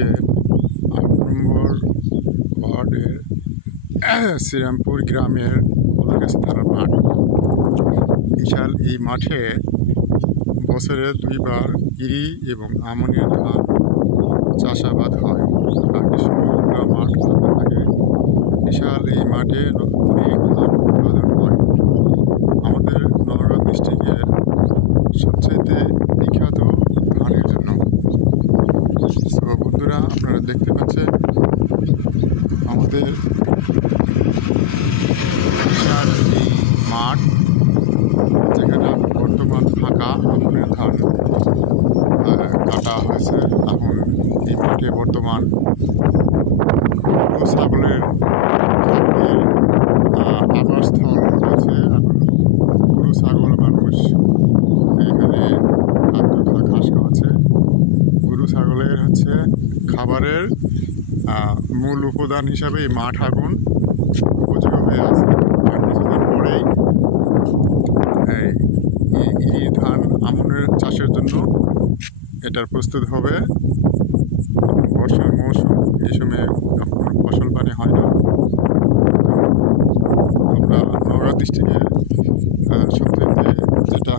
আজকে ৮ নম্বর ওয়ার্ডের শ্রীরামপুর গ্রামের বদরগাছি থানার মাঠ। বিশাল এই মাঠে বছরে ২ বার ইরি এবং আমনের ধান চাষাবাদ হয়। বাকি সময় পুরো মাঠ ফাঁকা থাকে। বিশাল এই মাঠে অনেক ধান উৎপাদন হয়। আমাদের নওগাঁ ডিস্ট্রিক্টের সবচেয়ে বিখ্যাত ধানের জন্য। তো বন্ধুরা, আপনারা দেখতে পাচ্ছেন আমাদের বিশাল এই মাঠ, যেখানে বর্তমান ফাঁকা আমনের ধান কাটা হয়েছে। এখন এই মাঠে বর্তমান গরু ছাগলের আবাসস্থল আছে। এখন গরু ছাগল মানুষ এখানে ঘাস খাওয়াচ্ছে। গরু ছাগলের খাবারের মূল উপাদান হিসাবে এই মাঠ এখন উপযোগী হয়ে আছে। আর কিছুদিন পরেই এই ধান আমনের চাষের জন্য এটার প্রস্তুত হবে। বর্ষার মৌসুম, এই সময় ফসল পানি হয় না। আমরা নওগাঁ ডিস্ট্রিক্টের সবথেকে যেটা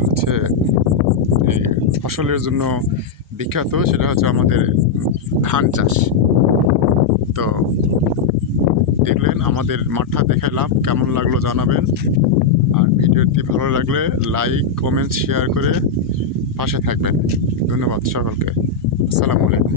এই ফসলের জন্য বিখ্যাত, সেটা আমাদের ধান চাষ। তো দেখলেন, আমাদের মাঠটা দেখাইলাম, কেমন লাগলো জানাবেন। আর ভিডিওটি ভালো লাগলে লাইক, কমেন্ট, শেয়ার করে পাশে থাকবেন। ধন্যবাদ সকলকে। আসসালামু আলাইকুম।